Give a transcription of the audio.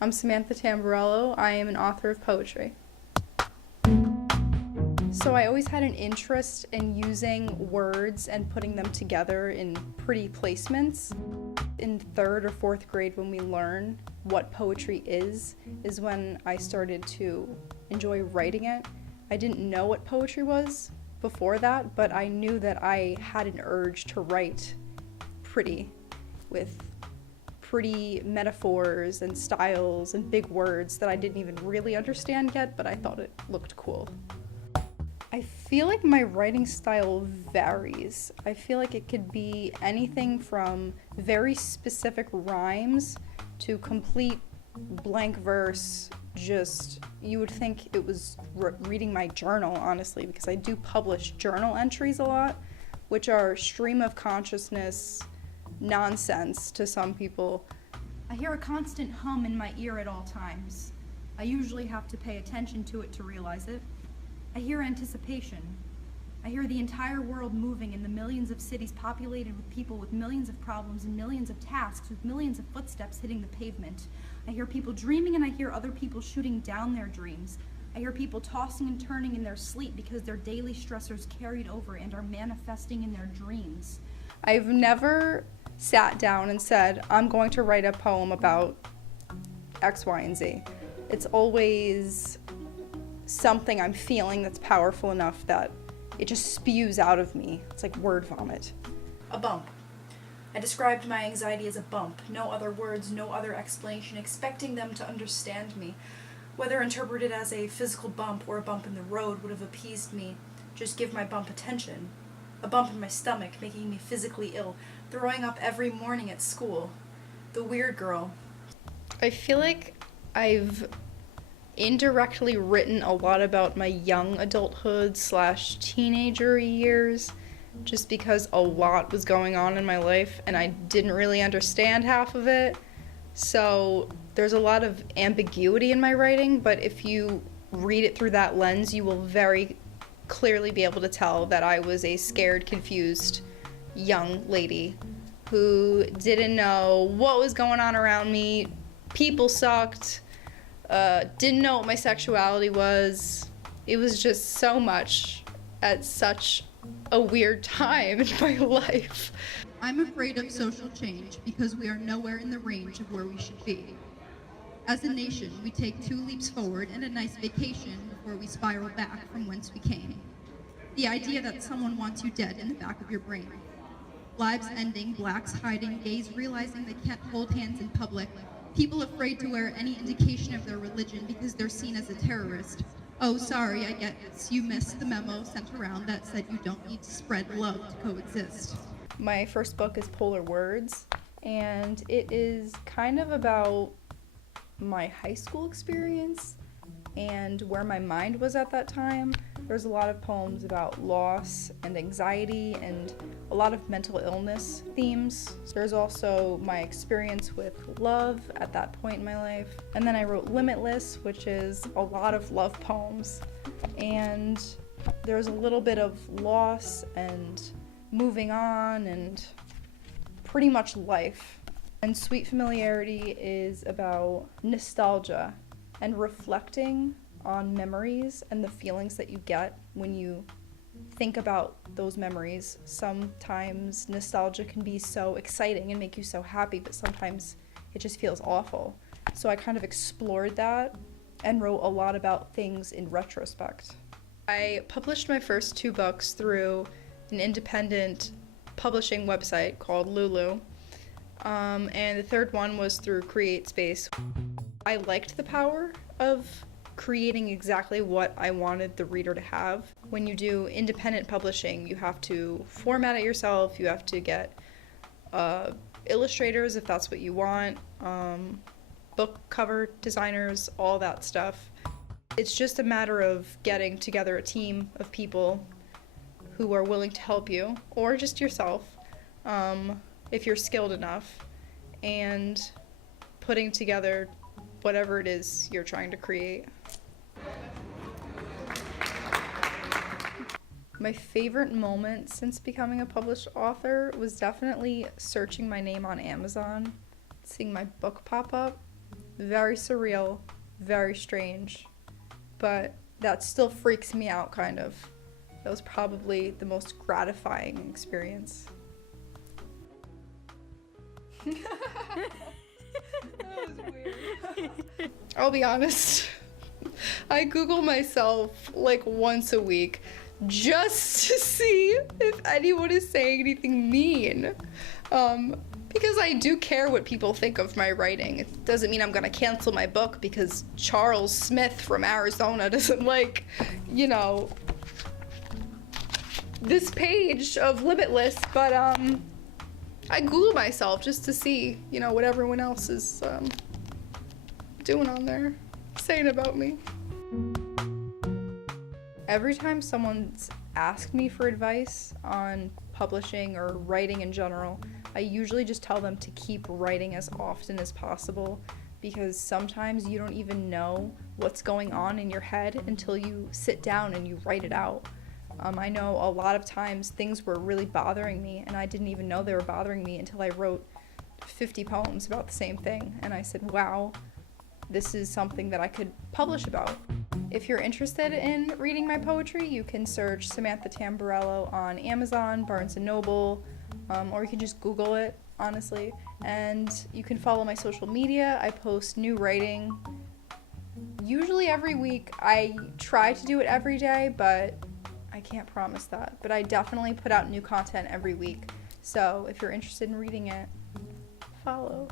I'm Samantha Tamburello. I am an author of poetry. So I always had an interest in using words and putting them together in pretty placements. In third or fourth grade, when we learn what poetry is when I started to enjoy writing it. I didn't know what poetry was before that, but I knew that I had an urge to write pretty, with pretty metaphors and styles and big words that I didn't even really understand yet, but I thought it looked cool. I feel like my writing style varies. I feel like it could be anything from very specific rhymes to complete blank verse. Just, you would think it was reading my journal, honestly, because I do publish journal entries a lot, which are stream of consciousness nonsense to some people. I hear a constant hum in my ear at all times. I usually have to pay attention to it to realize it. I hear anticipation. I hear the entire world moving in the millions of cities populated with people with millions of problems and millions of tasks with millions of footsteps hitting the pavement. I hear people dreaming and I hear other people shooting down their dreams. I hear people tossing and turning in their sleep because their daily stressors carried over and are manifesting in their dreams. I've never sat down and said, I'm going to write a poem about X, Y, and Z. It's always something I'm feeling that's powerful enough that it just spews out of me. It's like word vomit. A bump. I described my anxiety as a bump. No other words, no other explanation, expecting them to understand me. Whether interpreted as a physical bump or a bump in the road would have appeased me. Just give my bump attention. A bump in my stomach, making me physically ill, throwing up every morning at school. The weird girl. I feel like I've indirectly written a lot about my young adulthood / teenager years, just because a lot was going on in my life and I didn't really understand half of it. So there's a lot of ambiguity in my writing, but if you read it through that lens, you will very clearly be able to tell that I was a scared, confused young lady who didn't know what was going on around me. People sucked. Didn't know what my sexuality was. It was just so much at such a weird time in my life. I'm afraid of social change because we are nowhere in the range of where we should be. As a nation, we take 2 leaps forward and a nice vacation before we spiral back from whence we came. The idea that someone wants you dead in the back of your brain. Lives ending, blacks hiding, gays realizing they can't hold hands in public, people afraid to wear any indication of their religion because they're seen as a terrorist. Oh, sorry, I guess you missed the memo sent around that said you don't need to spread love to coexist. My first book is Polar Words, and it is kind of about my high school experience and where my mind was at that time. There's a lot of poems about loss and anxiety and a lot of mental illness themes. There's also my experience with love at that point in my life. And then I wrote Limitless, which is a lot of love poems. And there's a little bit of loss and moving on and pretty much life. And Sweet Familiarity is about nostalgia and reflecting on memories and the feelings that you get when you think about those memories. Sometimes nostalgia can be so exciting and make you so happy, but sometimes it just feels awful. So I kind of explored that and wrote a lot about things in retrospect. I published my first 2 books through an independent publishing website called Lulu, and the third one was through CreateSpace. I liked the power of creating exactly what I wanted the reader to have. When you do independent publishing, you have to format it yourself, you have to get illustrators if that's what you want, book cover designers, all that stuff. It's just a matter of getting together a team of people who are willing to help you, or just yourself, if you're skilled enough, and putting together whatever it is you're trying to create. My favorite moment since becoming a published author was definitely searching my name on Amazon, seeing my book pop up, very surreal, very strange, but that still freaks me out kind of. That was probably the most gratifying experience. That was weird. I'll be honest. I Google myself like once a week just to see if anyone is saying anything mean. Because I do care what people think of my writing. It doesn't mean I'm gonna cancel my book because Charles Smith from Arizona doesn't like, this page of Limitless, but I Google myself just to see, what everyone else is doing on there, saying about me. Every time someone's asked me for advice on publishing or writing in general, I usually just tell them to keep writing as often as possible, because sometimes you don't even know what's going on in your head until you sit down and you write it out. I know a lot of times things were really bothering me and I didn't even know they were bothering me until I wrote 50 poems about the same thing, and I said, wow, this is something that I could publish about. If you're interested in reading my poetry, you can search Samantha Tamburello on Amazon, Barnes & Noble, or you can just Google it, honestly. And you can follow my social media. I post new writing usually every week. I try to do it every day, but I can't promise that. But I definitely put out new content every week. So if you're interested in reading it, follow.